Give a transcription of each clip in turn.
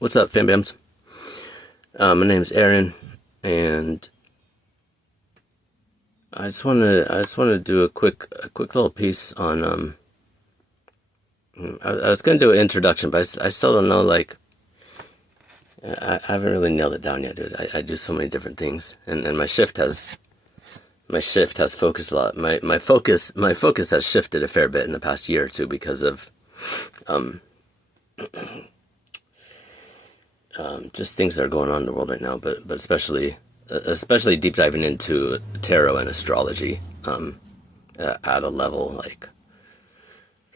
What's up, fam-bams? My name's Aaron, and I just want to do a quick little piece on I was gonna do an introduction, but I still don't know, like, I haven't really nailed it down yet, dude. I do so many different things, and my shift has focused a lot. My focus has shifted a fair bit in the past year or two because of just things that are going on in the world right now, but especially deep diving into tarot and astrology at a level like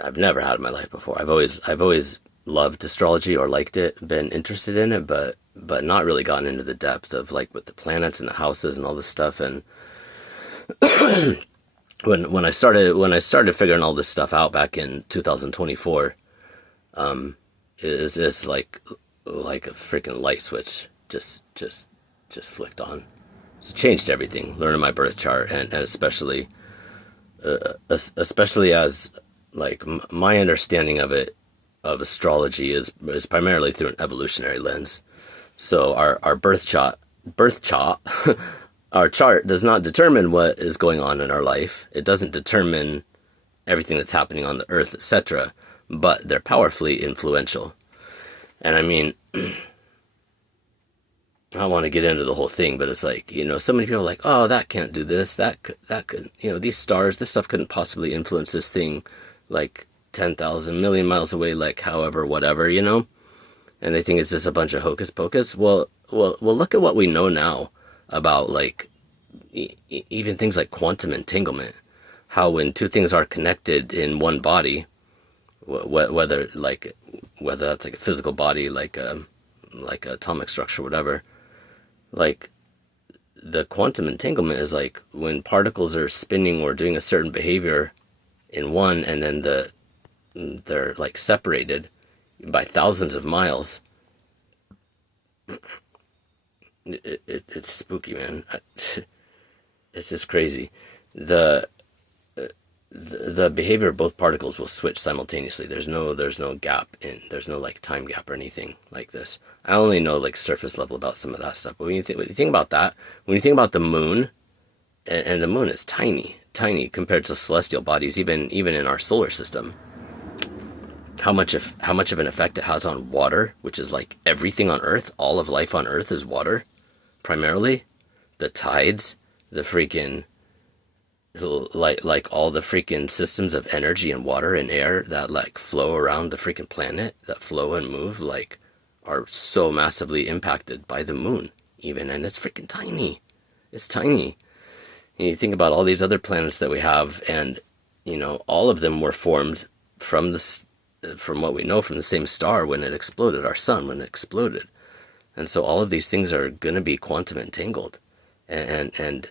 I've never had in my life before. I've always loved astrology or liked it, been interested in it, but not really gotten into the depth of, like, with the planets and the houses and all this stuff. And when I started figuring all this stuff out back in 2024, is this like a freaking light switch just flicked on. It changed everything. Learning my birth chart, and especially as, like, my understanding of astrology is primarily through an evolutionary lens. So our birth chart our chart does not determine what is going on in our life. It doesn't determine everything that's happening on the earth, etc. But they're powerfully influential. And I mean, I don't want to get into the whole thing, but it's like, so many people are like, oh, that can't do this, that could, these stars, this stuff couldn't possibly influence this thing, like 10,000 million miles away, like, however, whatever, and they think it's just a bunch of hocus pocus. Well, look at what we know now about, like, even things like quantum entanglement, how when two things are connected in one body, whether that's like a physical body, like a atomic structure, whatever, like, the quantum entanglement is like when particles are spinning or doing a certain behavior in one, and then they're like separated by thousands of miles. It's spooky, man. It's just crazy. The behavior of both particles will switch simultaneously. There's no gap there's no, like, time gap or anything like this. I only know, like, surface level about some of that stuff. But when you think about that, when you think about the moon, and the moon is tiny compared to celestial bodies, even in our solar system. How much of an effect it has on water, which is like everything on Earth. All of life on Earth is water, primarily. The tides, the freaking, like all the freaking systems of energy and water and air that, like, flow around the freaking planet, that flow and move, like, are so massively impacted by the moon even, and it's freaking tiny. It's tiny. And you think about all these other planets that we have, and all of them were formed from what we know, from the same star when it exploded, our sun, when it exploded. And so all of these things are going to be quantum entangled, and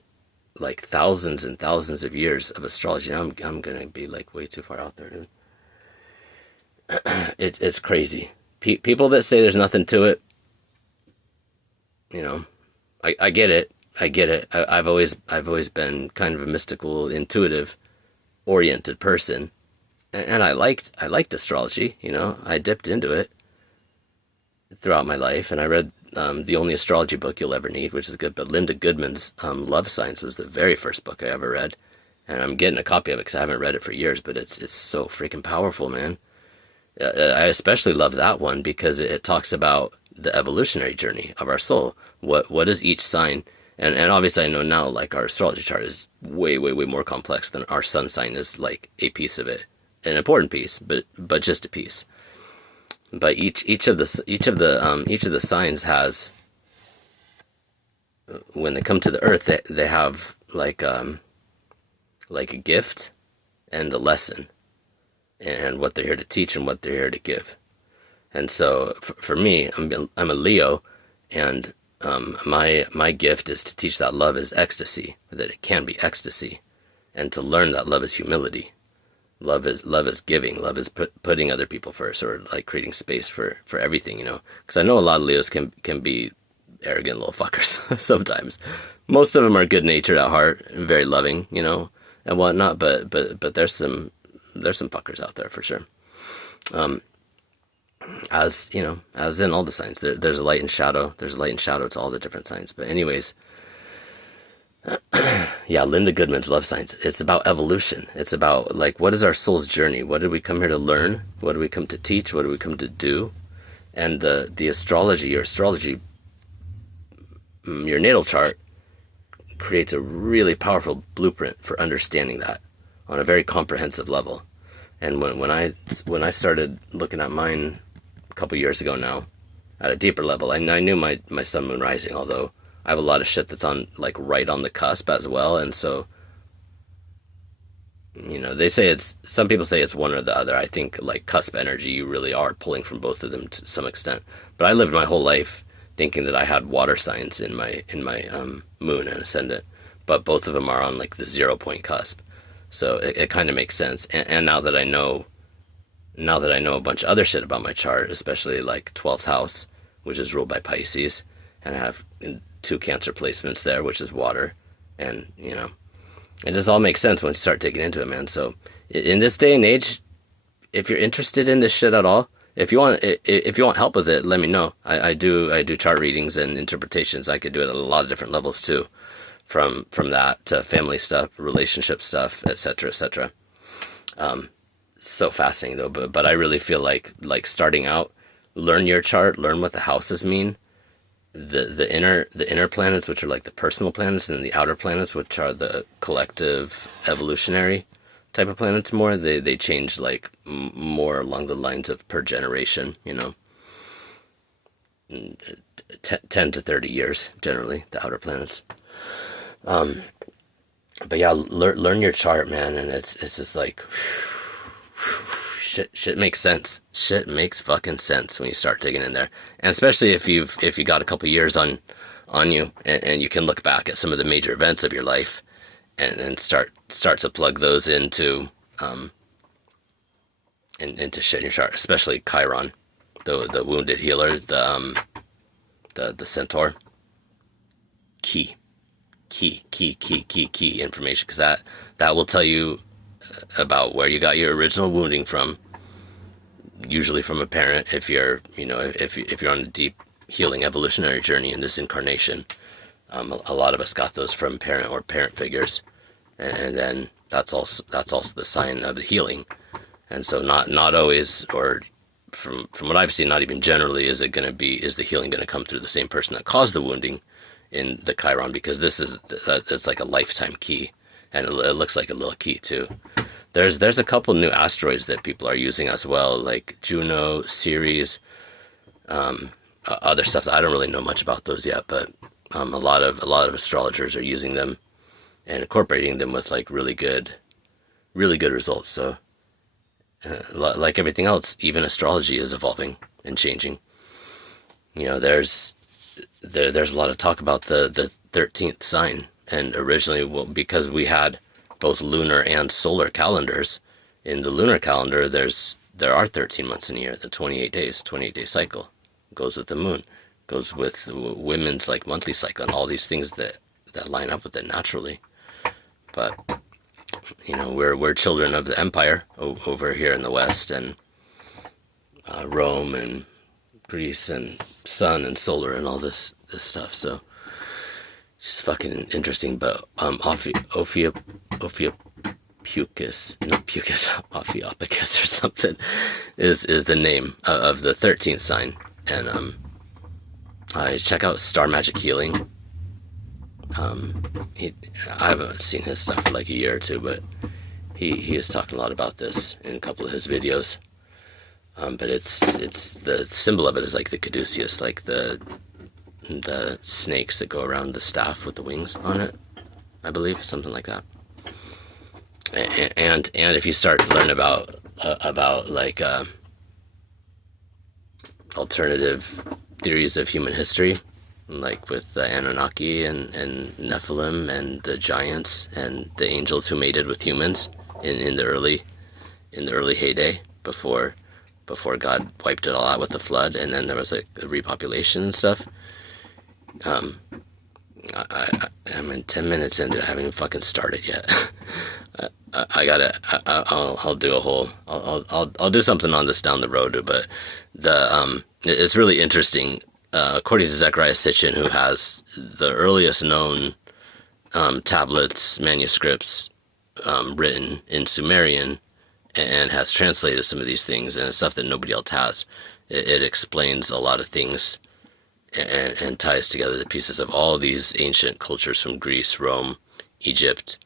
like thousands and thousands of years of astrology. I'm going to be, like, way too far out there, dude. It's crazy. People that say there's nothing to it, I get it. I've always been kind of a mystical, intuitive, oriented person, and I liked astrology. I dipped into it throughout my life, and I read the only astrology book you'll ever need, which is good. But Linda Goodman's Love Signs was the very first book I ever read, and I'm getting a copy of it because I haven't read it for years. But it's so freaking powerful, man. I especially love that one because it talks about the evolutionary journey of our soul. What is each sign? And obviously I know now, like, our astrology chart is way more complex than our sun sign is, like, a piece of it, an important piece, but just a piece. But each of the signs has, when they come to the earth, they have like a gift and a lesson, and what they're here to teach and what they're here to give. And so for me, I'm a Leo, and my gift is to teach that love is ecstasy, that it can be ecstasy, and to learn that love is humility. Love is giving. Love is putting other people first, or, like, creating space for everything, because I know a lot of Leos can be arrogant little fuckers sometimes. Most of them are good natured at heart and very loving, and whatnot, but there's some fuckers out there for sure. as you know, as in all the signs, there's a light and shadow. There's a light and shadow to all the different signs. But anyways, yeah, Linda Goodman's love signs. It's about evolution. It's about, like, what is our soul's journey? What did we come here to learn? What do we come to teach? What do we come to do? And the astrology, your natal chart creates a really powerful blueprint for understanding that on a very comprehensive level. And when I started looking at mine a couple years ago now, at a deeper level, I knew my sun, moon, rising, although I have a lot of shit that's on, like, right on the cusp as well. And so, you know, some people say it's one or the other. I think, like, cusp energy, you really are pulling from both of them to some extent. But I lived my whole life thinking that I had water signs in my moon and ascendant, but both of them are on, like, the 0 point cusp. So it kind of makes sense. And now that I know a bunch of other shit about my chart, especially like 12th house, which is ruled by Pisces, and I have 2 Cancer placements there, which is water, and, you know, it just all makes sense once you start digging into it, man. So in this day and age, if you're interested in this shit at all, if you want help with it, let me know. I do chart readings and interpretations. I could do it at a lot of different levels too, from that to family stuff, relationship stuff, etc., etc. So fascinating though, but I really feel like starting out, learn your chart, learn what the houses mean, the inner planets, which are like the personal planets, and then the outer planets, which are the collective evolutionary type of planets. More they change, like, more along the lines of per generation, you know, 10 to 30 years generally, the outer planets. But yeah, learn your chart, man, and it's just like, shit makes sense. Shit makes fucking sense when you start digging in there, and especially if you got a couple years on you, and you can look back at some of the major events of your life, and start to plug those into shit in your chart, especially Chiron, the wounded healer, the centaur. Key information, because that will tell you about where you got your original wounding from, usually from a parent, if you're on a deep healing evolutionary journey in this incarnation. A lot of us got those from parent or parent figures, and then that's also the sign of the healing. And so not always, or from what I've seen, not even generally, is the healing going to come through the same person that caused the wounding in the Chiron, because it's like a lifetime key, and it looks like a little key too. There's a couple new asteroids that people are using as well, like Juno, Ceres, other stuff that I don't really know much about those yet, but a lot of astrologers are using them and incorporating them with, like, really good results. So like everything else, even astrology is evolving and changing. You know, there's a lot of talk about the 13th sign, and originally, well, because we had both lunar and solar calendars. In the lunar calendar, there are 13 months in a year, the 28 days, 28-day cycle goes with the moon, goes with women's, like, monthly cycle, and all these things that line up with it naturally. But, you know, we're children of the empire over here in the West, and Rome and Greece and sun and solar and all this stuff. So it's fucking interesting. But Ophiuchus, not Pucus, Ophiuchus or something, is the name of the 13th sign. And I check out Star Magic Healing. I haven't seen his stuff for like a year or two, but he is talking a lot about this in a couple of his videos. But it's the symbol of it is like the caduceus, like the snakes that go around the staff with the wings on it, I believe, something like that. And if you start to learn about like alternative theories of human history, like with the Anunnaki and Nephilim and the giants and the angels who mated with humans in the early heyday before God wiped it all out with the flood, and then there was like a repopulation and stuff. I'm in 10 minutes into it. I haven't even fucking started yet. I'll do a whole, I'll do something on this down the road, but it's really interesting. According to Zecharia Sitchin, who has the earliest known tablets, manuscripts written in Sumerian, and has translated some of these things, and it's stuff that nobody else has. It explains a lot of things and ties together the pieces of all these ancient cultures from Greece, Rome, Egypt,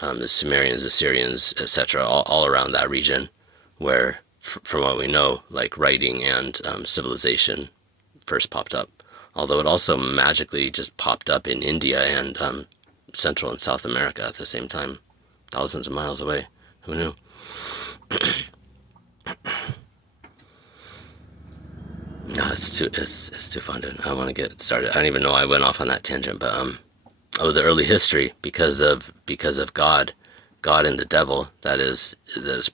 the Sumerians, Assyrians, etc., all around that region, where, from what we know, like writing and civilization first popped up. Although it also magically just popped up in India and Central and South America at the same time, thousands of miles away. Who knew? No, it's too fun, dude. I want to get started. I don't even know why I went off on that tangent, but the early history, because of God and the devil, that is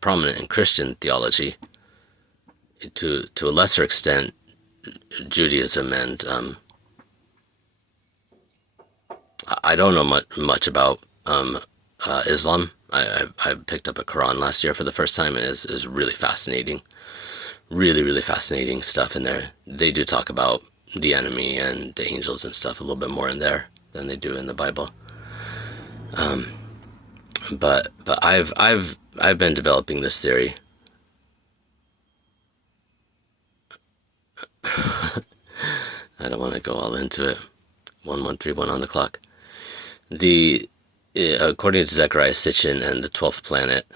prominent in Christian theology. To a lesser extent, Judaism and I don't know much about Islam. I picked up a Quran last year for the first time, and it is really fascinating. Really fascinating stuff in there. They do talk about the enemy and the angels and stuff a little bit more in there than they do in the Bible. But I've been developing this theory. I don't want to go all into it. 1131 on the clock. According to Zecharia Sitchin and the 12th planet,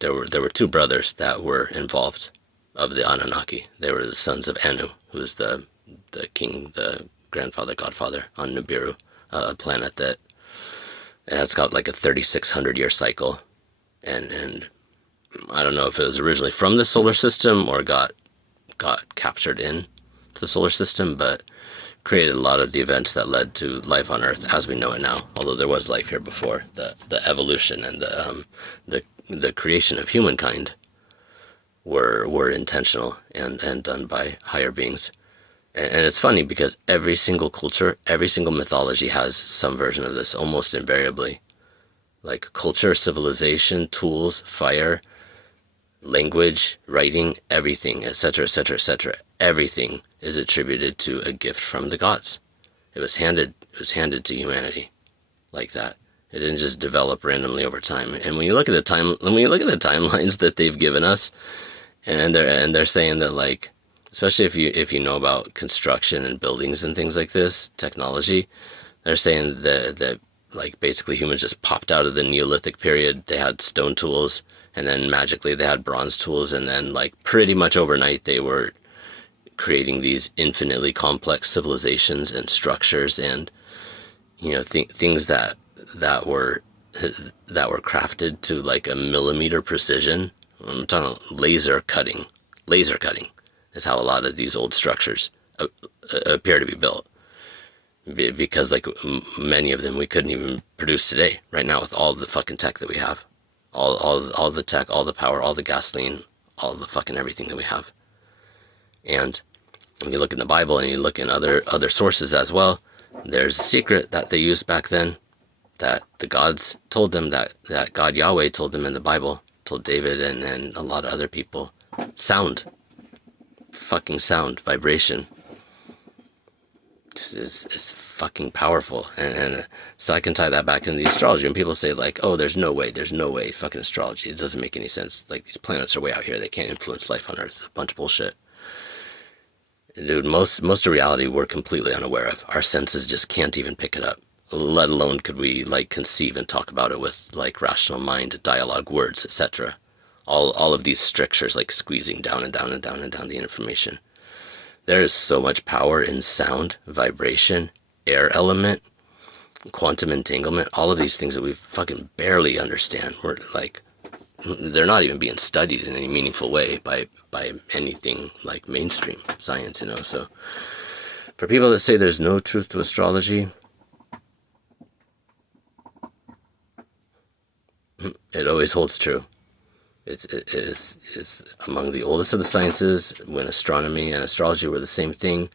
there were two brothers that were involved of the Anunnaki. They were the sons of Anu, who is the king, the grandfather, godfather on Nibiru, a planet that has got like a 3,600 year cycle, and I don't know if it was originally from the solar system or got captured in the solar system, but created a lot of the events that led to life on Earth as we know it now. Although there was life here before, the evolution and the creation of humankind were intentional and done by higher beings. And it's funny because every single culture, every single mythology has some version of this, almost invariably. Like culture, civilization, tools, fire, language, writing, everything, etc., etc., etc. Everything is attributed to a gift from the gods. It was handed to humanity like that. It didn't just develop randomly over time. And when you look at the timelines that they've given us, and they're saying that, like, especially if you know about construction and buildings and things like this, technology, they're saying that like basically humans just popped out of the Neolithic period. They had stone tools, and then magically they had bronze tools, and then like pretty much overnight they were creating these infinitely complex civilizations and structures, and things that were crafted to like a millimeter precision. I'm talking laser cutting. Laser cutting is how a lot of these old structures appear to be built, because like many of them we couldn't even produce today, right now, with all the fucking tech that we have, all the tech, all the power, all the gasoline, all the fucking everything that we have. And when you look in the Bible and you look in other sources as well, there's a secret that they used back then that the gods told them, that God Yahweh told them in the Bible, told David and a lot of other people. Sound. Fucking sound. Vibration. It's fucking powerful. And so I can tie that back into the astrology. When people say like, oh, there's no way, fucking astrology. It doesn't make any sense. Like, these planets are way out here. They can't influence life on Earth. It's a bunch of bullshit. Dude, most of reality we're completely unaware of. Our senses just can't even pick it up. Let alone could we like conceive and talk about it with like rational mind, dialogue, words, etc. All of these strictures like squeezing down and down and down and down the information. There is so much power in sound, vibration, air element, quantum entanglement, all of these things that we fucking barely understand. We're like, they're not even being studied in any meaningful way by anything like mainstream science, So for people that say there's no truth to astrology, it always holds true. It's among the oldest of the sciences, when astronomy and astrology were the same thing,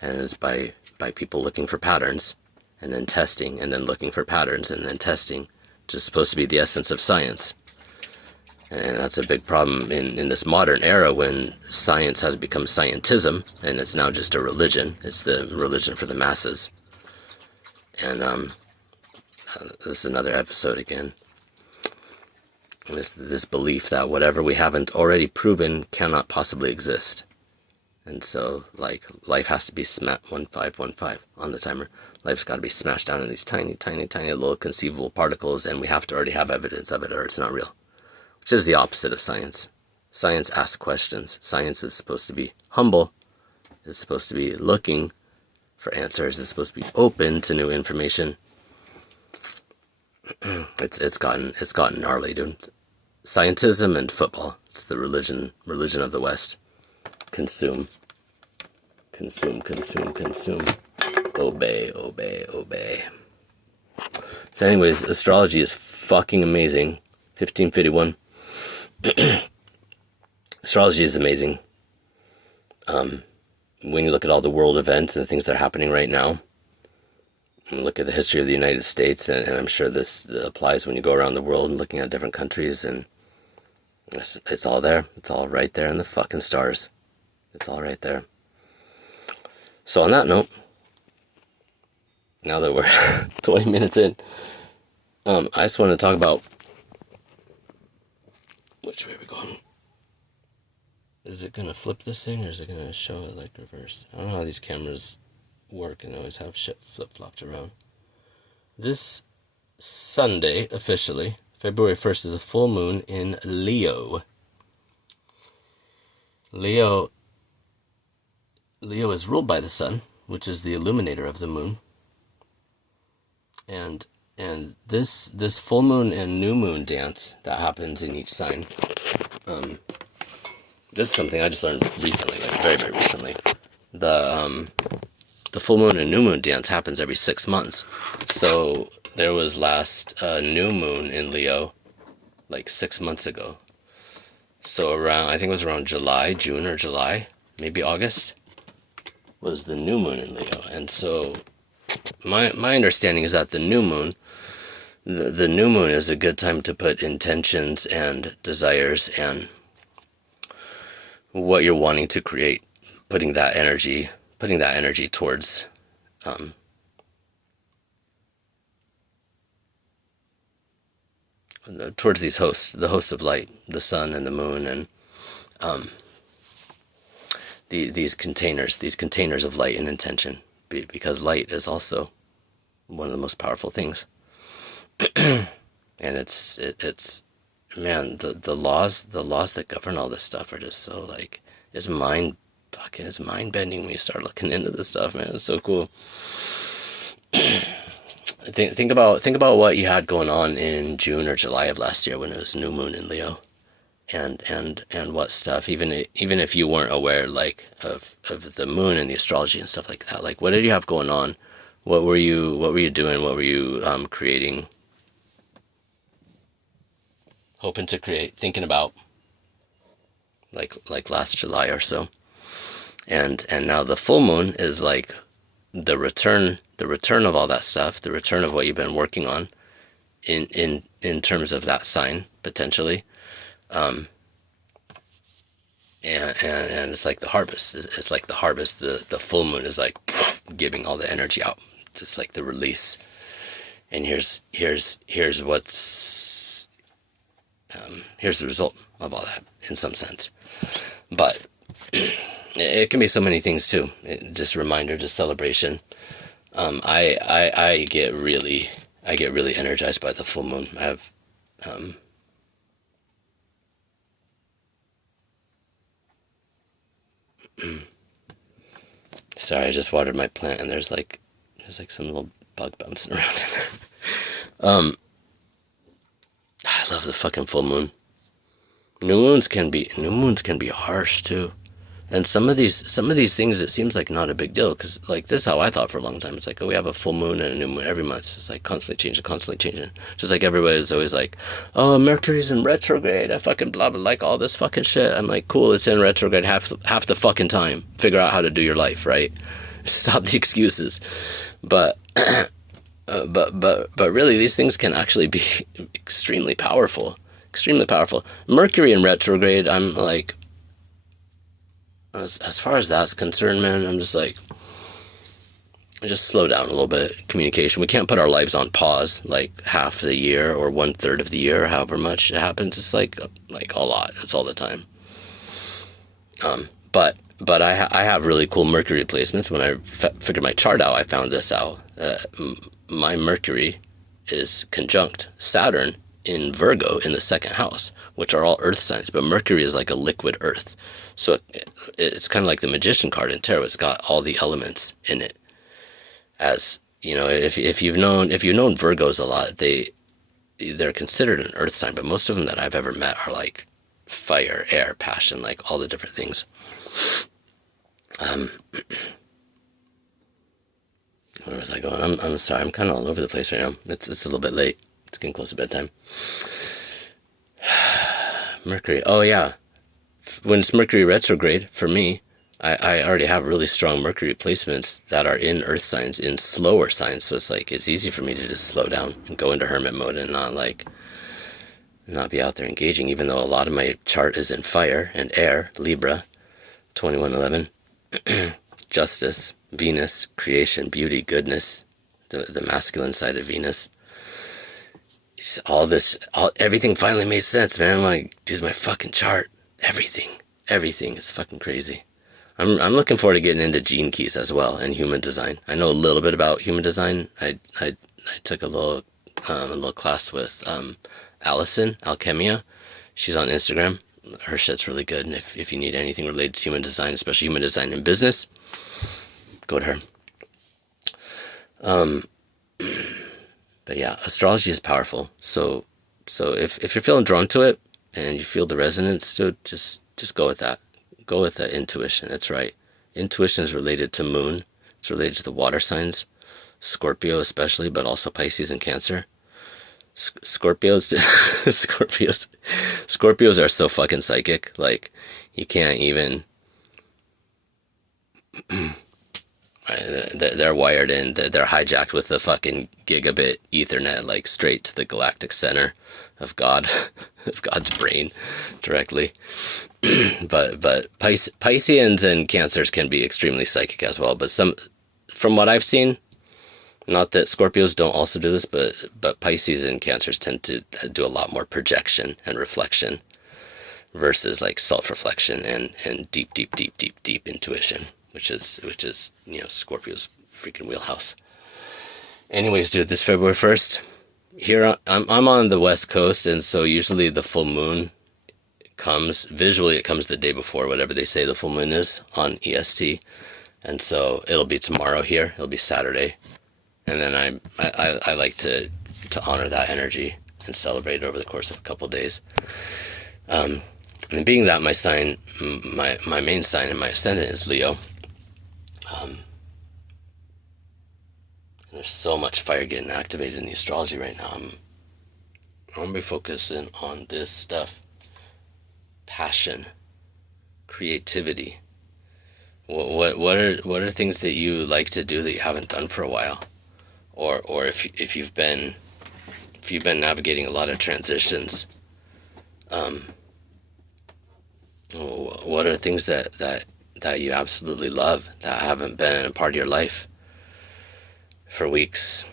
and it's by people looking for patterns and then testing, and then looking for patterns, and then testing, which is supposed to be the essence of science. And that's a big problem in this modern era when science has become scientism, and it's now just a religion. It's the religion for the masses. And this is another episode again. This belief that whatever we haven't already proven cannot possibly exist. And so, like, life has to be 1515 on the timer. Life's got to be smashed down in these tiny, tiny, tiny little conceivable particles, and we have to already have evidence of it or it's not real. Which is the opposite of science. Science asks questions. Science is supposed to be humble. It's supposed to be looking for answers. It's supposed to be open to new information. It's gotten gnarly, dude. Scientism and football. It's the religion of the West. Consume. Consume, consume, consume. Obey, obey, obey. So anyways, astrology is fucking amazing. 1551. Astrology is amazing. When you look at all the world events and the things that are happening right now, and look at the history of the United States, and I'm sure this applies when you go around the world and looking at different countries, and it's all there. It's all right there in the fucking stars. It's all right there. So on that note, now that we're 20 minutes in, I just want to talk about which way are we going? Is it going to flip this thing, or is it going to show it like reverse? I don't know how these cameras work and always have shit flip-flopped around. This Sunday, officially, February 1st, is a full moon in Leo. Leo is ruled by the sun, which is the illuminator of the moon. And this full moon and new moon dance that happens in each sign, this is something I just learned recently, like very, very recently. The full moon and new moon dance happens every 6 months. So there was last new moon in Leo, like 6 months ago. So I think it was around June or July, maybe August, was the new moon in Leo. And so my understanding is that the new moon is a good time to put intentions and desires and what you're wanting to create, putting that energy towards towards these hosts, the hosts of light, the sun and the moon, and these containers of light and intention, because light is also one of the most powerful things. And it's man, the laws that govern all this stuff are just so, like, it's mind bending when you start looking into this stuff, man. It's so cool. Think about what you had going on in June or July of last year when it was new moon in Leo, and what stuff, even if you weren't aware, like, of the moon and the astrology and stuff like that, like, what did you have going on? What were you doing? What were you creating? Hoping to create, thinking about, like last July or so. And now the full moon is like the return of all that stuff, the return of what you've been working on in terms of that sign, potentially. And it's like the harvest. It's like the harvest. The full moon is like giving all the energy out. Just like the release. And here's what's here's the result of all that, in some sense. But it can be so many things too. Just reminder, just celebration. I get really energized by the full moon. I have sorry, I just watered my plant and there's like some little bug bouncing around in there. I love the fucking full moon. New moons can be harsh too. And some of these things, it seems like not a big deal, because, like, this is how I thought for a long time. It's like, oh, we have a full moon and a new moon every month. It's like constantly changing. Just like everybody's always like, oh, Mercury's in retrograde. I fucking blah blah, like all this fucking shit. I'm like, cool, it's in retrograde half the fucking time. Figure out how to do your life, right? Stop the excuses. But but really, these things can actually be extremely powerful. Extremely powerful. Mercury in retrograde, I'm like, as far as that's concerned, man, I'm just like, just slow down a little bit. Communication. We can't put our lives on pause like half the year or 1/3 of the year, or however much it happens. It's like a lot. It's all the time. But I have really cool Mercury placements. When I figured my chart out, I found this out. My Mercury is conjunct Saturn in Virgo in the second house, which are all earth signs, but Mercury is like a liquid earth. So it's kind of like the magician card in tarot. It's got all the elements in it. As you know, if you've known Virgos a lot, they're considered an earth sign, but most of them that I've ever met are like fire, air, passion, like all the different things. Where was I going? I'm sorry, I'm kind of all over the place right now. It's a little bit late. It's getting close to bedtime. Mercury. Oh yeah. When it's Mercury retrograde, for me, I already have really strong Mercury placements that are in earth signs, in slower signs. So it's like, it's easy for me to just slow down and go into hermit mode and not be out there engaging, even though a lot of my chart is in fire and air, Libra, 2111, justice, Venus, creation, beauty, goodness, the masculine side of Venus. Everything finally made sense, man. I'm like, dude, my fucking chart, everything is fucking crazy. I'm looking forward to getting into gene keys as well and human design. I know a little bit about human design. I took a little class with Allison Alchemia. She's on Instagram. Her shit's really good. And if you need anything related to human design, especially human design in business, go to her. But yeah, astrology is powerful. So if you're feeling drawn to it and you feel the resonance to it, just go with that. Go with that intuition. That's right. Intuition is related to moon. It's related to the water signs, Scorpio especially, but also Pisces and Cancer. Scorpios are so fucking psychic. Like, you can't even. They're wired in. They're hijacked with the fucking gigabit Ethernet, like straight to the galactic center of God, of God's brain, directly. but Pisceans and Cancers can be extremely psychic as well. But from what I've seen, not that Scorpios don't also do this, but Pisces and Cancers tend to do a lot more projection and reflection versus like self-reflection and deep intuition, which is Scorpio's freaking wheelhouse. Anyways, dude, this February 1st, here I'm on the West Coast, and so usually the full moon comes visually. It comes the day before whatever they say the full moon is on EST, and so it'll be tomorrow here. It'll be Saturday, and then I like to honor that energy and celebrate it over the course of a couple of days. And being that my sign, my main sign and my ascendant is Leo. There's so much fire getting activated in the astrology right now. I'm gonna be focusing on this stuff: passion, creativity. What are things that you like to do that you haven't done for a while, or if you've been navigating a lot of transitions. What are things that you absolutely love that haven't been a part of your life for weeks,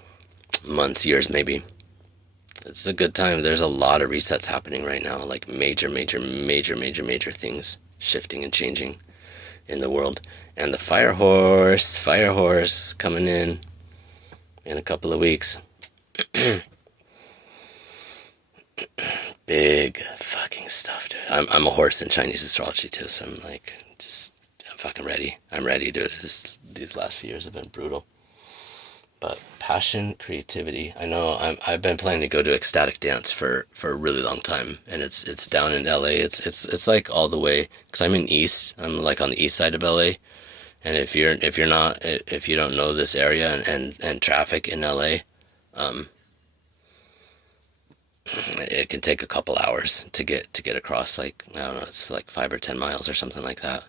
months, years maybe? It's a good time. There's a lot of resets happening right now, like major things shifting and changing in the world. And the fire horse coming in a couple of weeks. Big fucking stuff, dude. I'm a horse in Chinese astrology too, so I'm like, I'm fucking ready. I'm ready, dude. These last few years have been brutal. But passion, creativity. I know I've been planning to go to ecstatic dance for a really long time, and it's down in LA. It's like all the way, because I'm in East. I'm like on the east side of LA, and if you don't know this area and traffic in LA, it can take a couple hours to get across. Like, I don't know, it's like 5 or 10 miles or something like that.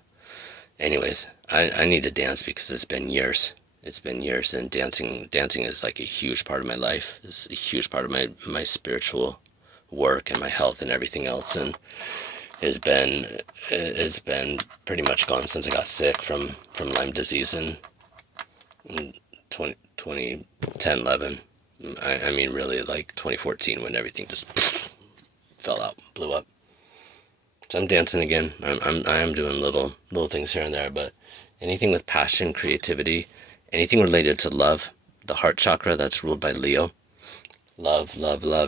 Anyways, I need to dance because it's been years. It's been years, and dancing is like a huge part of my life. It's a huge part of my spiritual work and my health and everything else, and it's been pretty much gone since I got sick from Lyme disease in 2010, 11. I mean, really, like 2014, when everything just fell out, blew up. So I'm dancing again. I am doing little things here and there, but anything with passion, creativity, anything related to love, the heart chakra, that's ruled by Leo. Love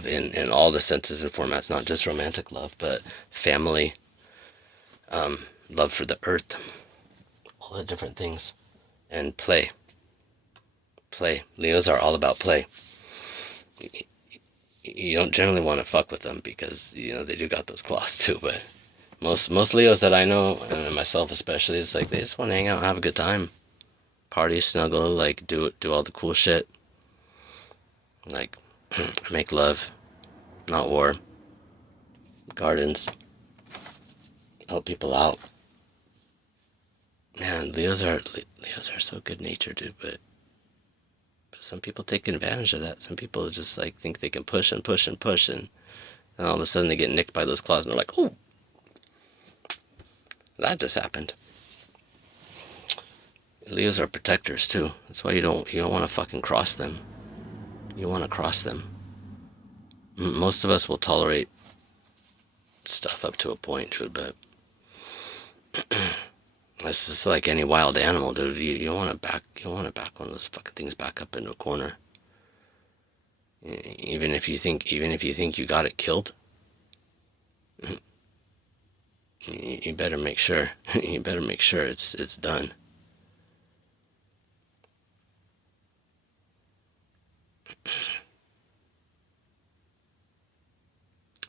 in all the senses and formats, not just romantic love, but family, love for the earth, all the different things, and play. Leos are all about play. You don't generally want to fuck with them because, you know, they do got those claws too, but most Leos that I know, and myself especially, it's like they just want to hang out and have a good time. Party, snuggle, like do all the cool shit. Like make love, not war. Gardens. Help people out. Man, Leos are so good natured, dude, but some people take advantage of that. Some people just like think they can push and push and push, and all of a sudden they get nicked by those claws and they're like, oh, that just happened. Leos are protectors too. That's why you don't want to fucking cross them. You want to cross them. Most of us will tolerate stuff up to a point, dude, but it's just like any wild animal, dude. You don't want to back one of those fucking things back up into a corner. Even if you think you got it killed, you better make sure. You better make sure it's done.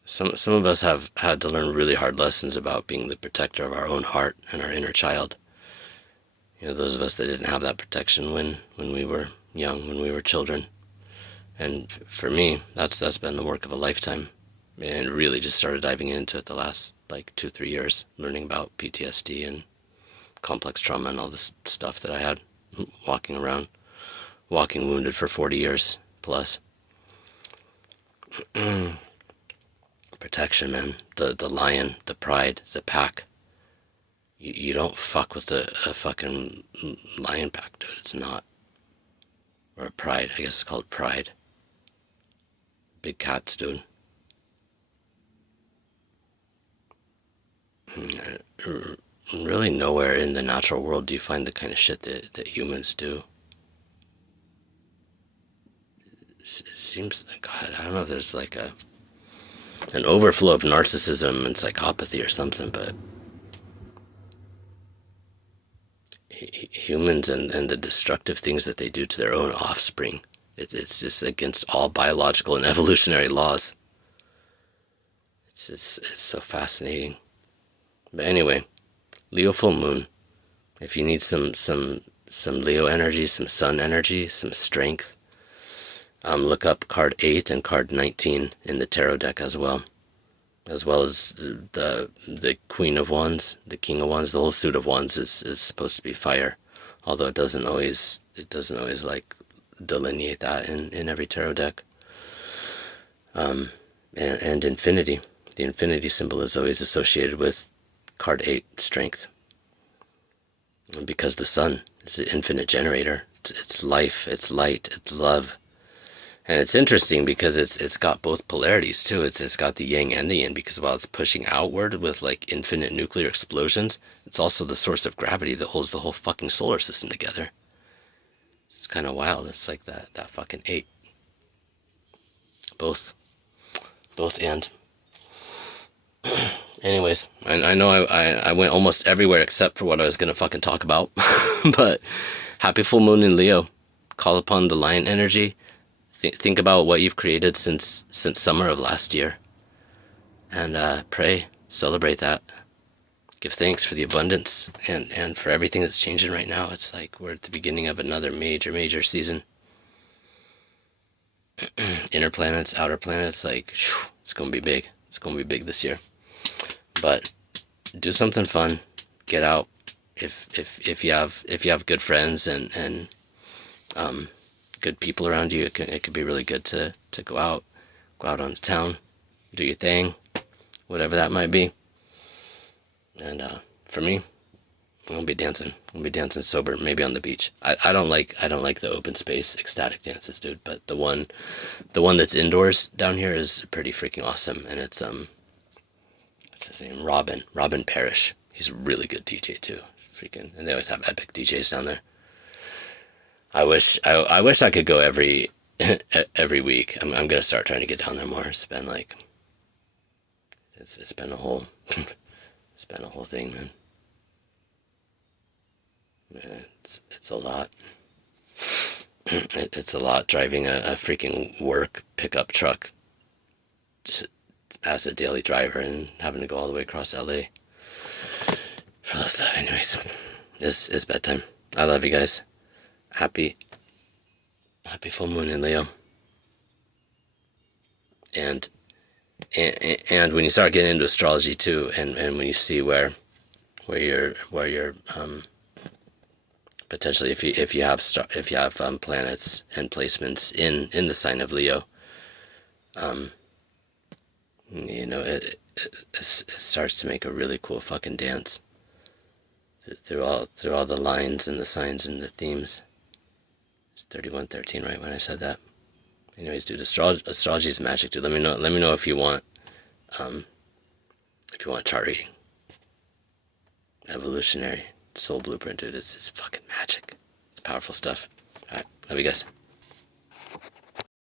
Some of us have had to learn really hard lessons about being the protector of our own heart and our inner child. You know, those of us that didn't have that protection when we were young, when we were children. And for me, that's been the work of a lifetime. And really just started diving into it the last like 2-3 years, learning about PTSD and complex trauma and all this stuff that I had, walking wounded for 40 years plus. Protection, man. The lion, the pride, the pack. You don't fuck with a fucking lion pack, dude. It's not. Or a pride. I guess it's called pride. Big cats, dude. Really nowhere in the natural world do you find the kind of shit that humans do. It seems, God, I don't know if there's like an overflow of narcissism and psychopathy or something, but humans and the destructive things that they do to their own offspring, it's just against all biological and evolutionary laws. It's so fascinating. But anyway, Leo full moon. If you need some Leo energy, some sun energy, some strength, look up card 8 and card 19 in the tarot deck as well as the Queen of Wands, the King of Wands. The whole suit of Wands is supposed to be fire, although it doesn't always like delineate that in every tarot deck. And infinity. The infinity symbol is always associated with card 8, strength, because the sun is an infinite generator. It's life, it's light, it's love. And it's interesting because it's got both polarities too. It's got the yang and the yin, because while it's pushing outward with like infinite nuclear explosions, it's also the source of gravity that holds the whole fucking solar system together. It's kind of wild. It's like that fucking 8. Both and. Anyways, I know I went almost everywhere except for what I was gonna fucking talk about. But happy full moon in Leo. Call upon the lion energy. Think about what you've created since summer of last year, and pray, celebrate that, give thanks for the abundance and for everything that's changing right now. It's like we're at the beginning of another major season. Inner planets, outer planets, like it's gonna be big. It's gonna be big this year. But do something fun. Get out. If you have good friends and good people around you. It could be really good to go out on the town, do your thing, whatever that might be. And for me, I'm gonna be dancing. I'm gonna be dancing sober, maybe on the beach. I don't like the open space ecstatic dances, dude. But the one that's indoors down here is pretty freaking awesome. And it's what's his name? Robin Parrish. He's a really good DJ too. Freaking, and they always have epic DJs down there. I wish I could go every week. I'm gonna start trying to get down there more. It's been like it's been a whole it's been a whole thing, man. It's a lot. It's a lot driving a freaking work pickup truck just as a daily driver and having to go all the way across LA for that stuff. Anyways, it's bedtime. I love you guys. Happy full moon in Leo. And when you start getting into astrology too, and when you see where you're potentially, if you have planets and placements in the sign of Leo, you know, it starts to make a really cool fucking dance through all the lines and the signs and the themes. It's 3113, right, when I said that. Anyways, dude, astrology is magic, dude. Let me know if you want chart reading. Evolutionary soul blueprint, dude. It's fucking magic. It's powerful stuff. All right, love you guys.